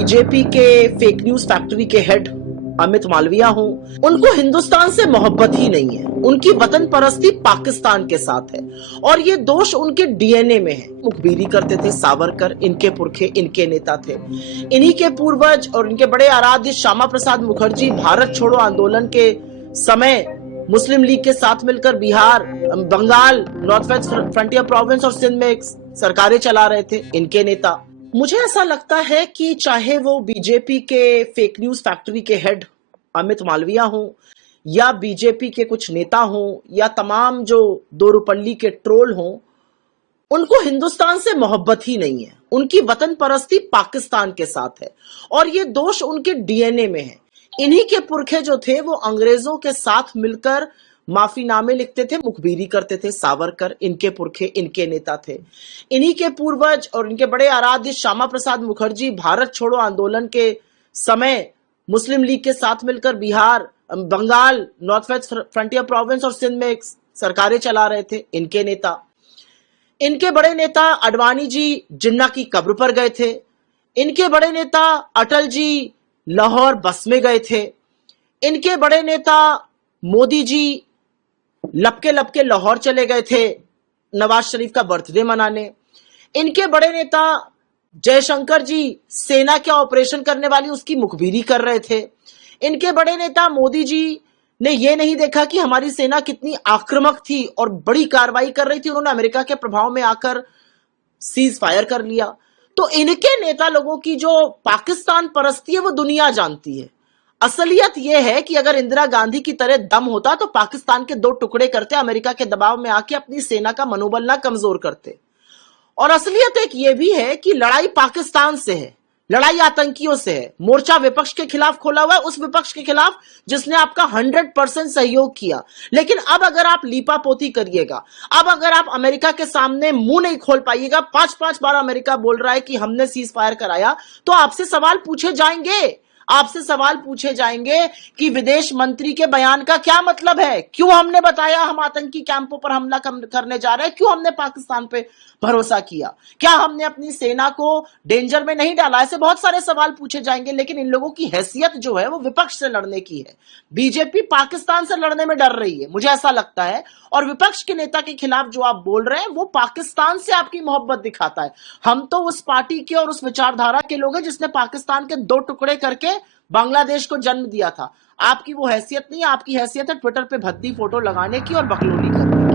BJP के fake news factory के head Amit Malviya हों, उनको हिंदुस्तान से मोहब्बत ही नहीं है। उनकी वतन परस्ती पाकिस्तान के साथ है और ये दोष उनके डीएनए में है। मुखबिरी करते थे सावरकर, इनके पुरखे, इनके नेता थे। इन्हीं के पूर्वज और इनके बड़े आराध्य श्यामा प्रसाद मुखर्जी भारत छोड़ो आंदोलन के समय मुस्लिम लीग के साथ मिलकर Bihar, Bengal, North West Frontier Province और सिंध में सरकारें चला रहे थे। इनके नेता, मुझे ऐसा लगता है कि चाहे वो बीजेपी के फेक न्यूज फैक्ट्री के हेड अमित मालविया हों या बीजेपी के कुछ नेता हों या तमाम जो दोरुपल्ली के ट्रोल हों, उनको हिंदुस्तान से मोहब्बत ही नहीं है। उनकी वतन परस्ती पाकिस्तान के साथ है और ये दोष उनके डीएनए में है। इन्हीं के पुरखे जो थे वो अंग्रेजों के साथ मिलकर माफीनामे लिखते थे, मुखबिरी करते थे सावरकर, इनके पुरखे, इनके नेता थे। इन्हीं के पूर्वज और इनके बड़े आराध्य श्यामा प्रसाद मुखर्जी भारत छोड़ो आंदोलन के समय मुस्लिम लीग के साथ मिलकर Bihar, Bengal, North West Frontier Province और सिंध में सरकारें चला रहे थे। इनके नेता, इनके बड़े नेता अडवाणी जी जिन्ना की कब्र पर गए थे। इनके बड़े नेता अटल जी लाहौर बस में गए थे। इनके बड़े नेता मोदी जी लपके लपके लाहौर चले गए थे नवाज शरीफ का बर्थडे मनाने। इनके बड़े नेता जयशंकर जी सेना क्या ऑपरेशन करने वाली उसकी मुखबिरी कर रहे थे। इनके बड़े नेता मोदी जी ने यह नहीं देखा कि हमारी सेना कितनी आक्रामक थी और बड़ी कार्रवाई कर रही थी, उन्होंने अमेरिका के प्रभाव में आकर सीज फायर कर लिया। तो इनके नेता लोगों की जो पाकिस्तान परस्ती है वो दुनिया जानती है। असलियत यह है कि अगर इंदिरा गांधी की तरह दम होता तो पाकिस्तान के दो टुकड़े करते, अमेरिका के दबाव में आके अपनी सेना का मनोबल ना कमजोर करते। और असलियत एक ये भी है कि लड़ाई पाकिस्तान से है, लड़ाई आतंकियों से है। मोर्चा विपक्ष के खिलाफ खोला हुआ है, उस विपक्ष के खिलाफ जिसने आपका 100% सहयोग किया। लेकिन अब अगर आप लीपापोती करिएगा, अब अगर आप अमेरिका के सामने मुंह नहीं खोल पाइएगा, 5-5 बार अमेरिका बोल रहा है कि हमने सीज फायर कराया, तो आपसे सवाल पूछे जाएंगे। आपसे सवाल पूछे जाएंगे कि विदेश मंत्री के बयान का क्या मतलब है, क्यों हमने बताया हम आतंकी कैंपों पर हमला करने जा रहे हैं, क्यों हमने पाकिस्तान पे भरोसा किया, क्या हमने अपनी सेना को डेंजर में नहीं डाला। ऐसे बहुत सारे सवाल पूछे जाएंगे। लेकिन इन लोगों की हैसियत जो है वो विपक्ष से लड़ने की है। बीजेपी पाकिस्तान से लड़ने में डर रही है, मुझे ऐसा लगता है। और विपक्ष के नेता के खिलाफ जो आप बोल रहे हैं वो पाकिस्तान से आपकी मोहब्बत दिखाता है। हम तो उस पार्टी के और उस विचारधारा के लोग हैं जिसने पाकिस्तान के दो टुकड़े करके बांग्लादेश को जन्म दिया था। आपकी वो हैसियत नहीं है। आपकी हैसियत है ट्विटर पे भद्दी फोटो लगाने की और बकलोली करने की।